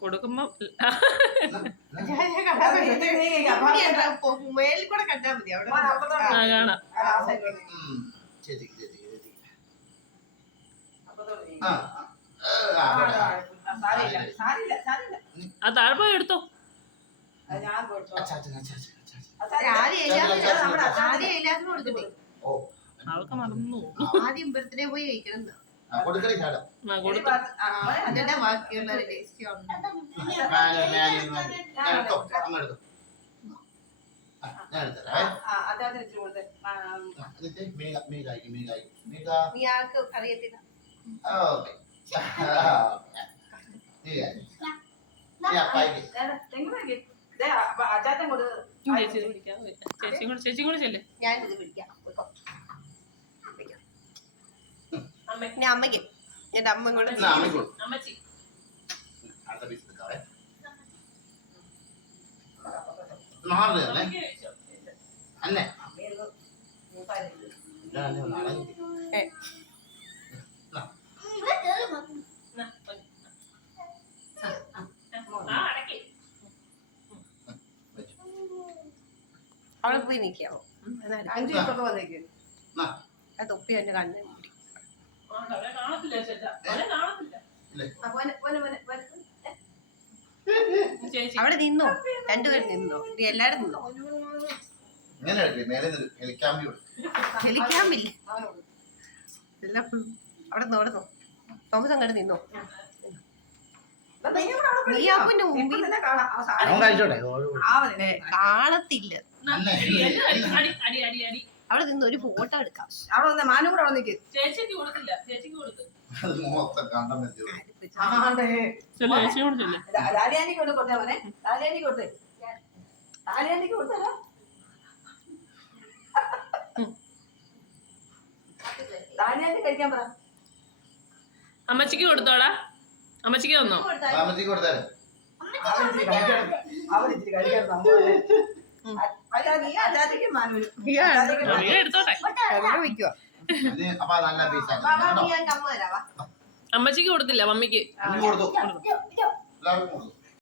കൊടുക്കുമ്പോ മേലിൽ കൂടെ കണ്ടാ മതി അവിടെ കാണാം. ആ താഴെ പോയി എടുത്തോ. അവൾക്ക് മറന്നു. ആദ്യം ബർത്ത്ഡേ പോയി കഴിക്കണം. ബാക്കിയുള്ളവരെ ടേസ്റ്റ് അറിയത്തില്ല. ചേച്ചി കൂടെ ചെല്ലേ. ഞാനിത് പിടിക്കാം. അമ്മയ്ക്ക് എന്റെ അമ്മ കൂടെ അമ്മച്ചി അവിടെ പോയി നിൽക്കാവോ? തൊപ്പി എന്റെ കണ്ണ് അവിടെ നിന്നോ, രണ്ടുപേരും നിന്നോ, എല്ലാരും നിന്നോ. ഹെലിക്കാമ്പില്ല എല്ലാം അവിടെ നിന്നോ, അവിടെ നിന്നോ. തോമസ് അങ്ങോട്ട് നിന്നോ. നീയാപ്പിന്റെ മുമ്പിൽ കാണത്തില്ല. അവിടെ നിന്ന് ഒരു ഫോട്ടോ എടുക്കാം. അവിടെ വന്ന് മാനു കൂടെ അവിടെ നിൽക്കും. ചേച്ചിക്ക് കൊടുത്തില്ല, ചേച്ചിക്ക് കൊടുത്തു. ലാലിയാനിക്ക് കൊണ്ട് കൊടുത്തേ മോനെ, ലാലിയാനിക്ക് കൊടുത്തേ, ലാലിയാനിക്ക് കൊടുത്തല്ലോ. ലാലിയാനി കഴിക്കാൻ പറ. അമ്മച്ചിക്ക് കൊടുത്തോടാ, അമ്മച്ചിക്ക് തന്നോ? അവരിച്ചിരി കഴിക്കാൻ സംഭവം. എടുത്തോട്ടെ. അമ്മച്ചിക്ക് കൊടുത്തില്ല, മമ്മിക്ക്.